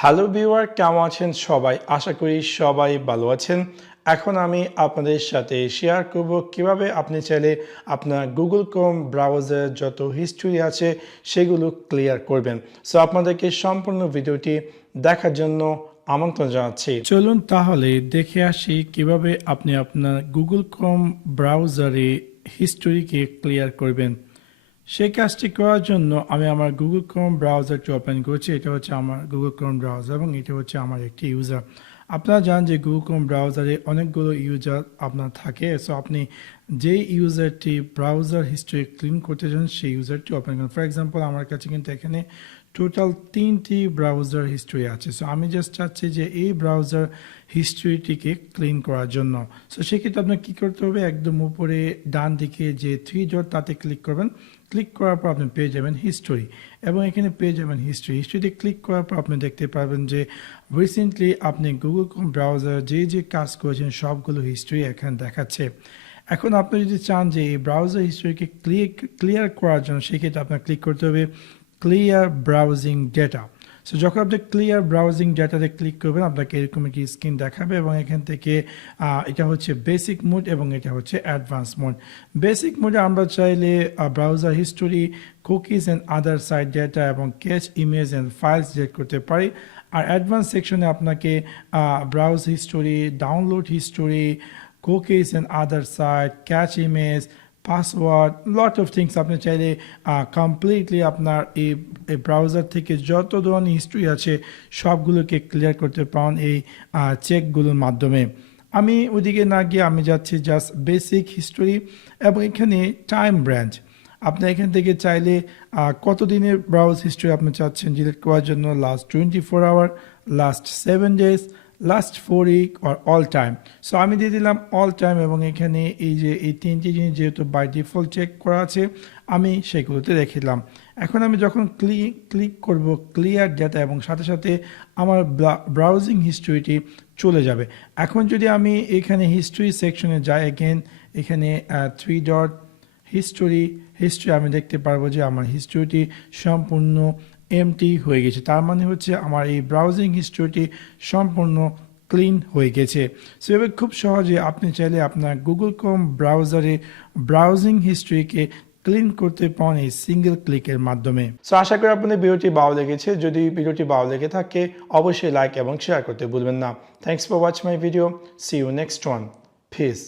Hello viewer, কেমন আছেন সবাই? আশা করি সবাই ভালো আছেন। এখন আমি আপনাদের সাথে শেয়ার করব কিভাবে আপনি চাইলে আপনার গুগল ক্রোম ব্রাউজার যত হিস্ট্রি আছে সেগুলো ক্লিয়ার করবেন। সো আপনাদেরকে সম্পূর্ণ ভিডিওটি দেখার জন্য আমন্ত্রণ জানাচ্ছি। চলুন তাহলে দেখে আসি কিভাবে আপনি আপনার গুগল ক্রোম ব্রাউজারে হিস্ট্রিকে ক্লিয়ার করবেন। সেই কাজটি করার জন্য আমি আমার গুগল ক্রোম ব্রাউজারটি ওপেন করছি। এটা হচ্ছে আমার গুগল ক্রোম ব্রাউজার এবং এটা হচ্ছে আমার একটি ইউজার। আপনারা জানেন যে গুগল ক্রোম ব্রাউজারে অনেকগুলো ইউজার আপনার থাকে। সো আপনি যেই ইউজারটি ব্রাউজার হিস্ট্রি ক্লিন করতে চান সেই ইউজারটি ওপেন করুন। ফর এক্সাম্পল আমার কাছে কিন্তু এখানে টোটাল 3টি ব্রাউজার হিস্ট্রি আছে। সো আমি জাস্ট চাচ্ছি যে এই ব্রাউজার হিস্ট্রিটিকে ক্লিন করার জন্য। সো সেক্ষেত্রে আপনার কী করতে হবে, একদম উপরে ডান দিকে যে 3 ডট তাতে ক্লিক করবেন। ক্লিক করার পর আপনি পেয়ে যাবেন হিস্টোরি এবং এখানে পেয়ে যাবেন হিস্ট্রিতে ক্লিক করার পর আপনি দেখতে পারবেন যে রিসেন্টলি আপনি গুগল ক্রোম ব্রাউজার যে কাজ করেছেন সবগুলো হিস্ট্রি এখানে দেখাচ্ছে। এখন আপনি যদি চান যে এই ব্রাউজার হিস্ট্রিকে ক্লিয়ার করার জন্য সেক্ষেত্রে আপনার ক্লিক করতে হবে ক্লিয়ার ব্রাউজিং ডেটা। সো যখন আপনি ক্লিয়ার ব্রাউজিং ডেটাতে ক্লিক করবেন আপনাকে এরকম একটি স্ক্রিন দেখাবে এবং এখান থেকে এটা হচ্ছে বেসিক মোড এবং এটা হচ্ছে অ্যাডভান্স মোড। বেসিক মোডে আমরা চাইলে browser history, cookies and other site data এবং cache image and files delete করতে পারি। আর অ্যাডভান্স সেকশনে আপনাকে browse history, download history, cookies and other site, cache image, password, lot of things আপনি চাইলে কমপ্লিটলি আপনার এই ব্রাউজার থেকে যত ধরনের হিস্ট্রি আছে সবগুলোকে ক্লিয়ার করতে পারেন এই চেকগুলোর মাধ্যমে। আমি ওইদিকে না গিয়ে আমি যাচ্ছি জাস্ট বেসিক হিস্টোরি এবং এখানে টাইম ব্রাঞ্চ। আপনি এখান থেকে চাইলে কত দিনের ব্রাউজ হিস্ট্রি আপনি চাচ্ছেন ডিলিট করার জন্য, last 24 hour, last 7 days, last 4 week or all time. So আমি দিয়ে দিলাম অল টাইম এবং এখানে এই যে এই 3টি জিনিস যেহেতু বাই ডিফল্ট চেক করা আছে আমি সেগুলোতে রেখে দিলাম। এখন আমি যখন ক্লিক করব ক্লিয়ার ডেটা এবং সাথে সাথে আমার ব্রাউজিং হিস্ট্রিটি চলে যাবে। এখন যদি আমি এখানে হিস্ট্রি সেকশনে যাই, এখানে 3 ডট হিস্ট্রি আমি দেখতে পারবো যে আমার হিস্ট্রিটি সম্পূর্ণ এমটি হয়ে গেছে। তার মানে হচ্ছে আমার এই ব্রাউজিং হিস্ট্রিটি সম্পূর্ণ ক্লিন হয়ে গেছে। সো এবার খুব সহজে আপনি চাইলে আপনার গুগল ক্রোম ব্রাউজারে ব্রাউজিং হিস্ট্রিকে ক্লিন করতে পারেন এই সিঙ্গেল ক্লিকের মাধ্যমে। সো আশা করি আপনাদের ভিডিওটি ভালো লেগেছে। যদি ভিডিওটি ভালো লেগে থাকে অবশ্যই লাইক এবং শেয়ার করতে ভুলবেন না। Thanks for watch my video. See you next one. Piece.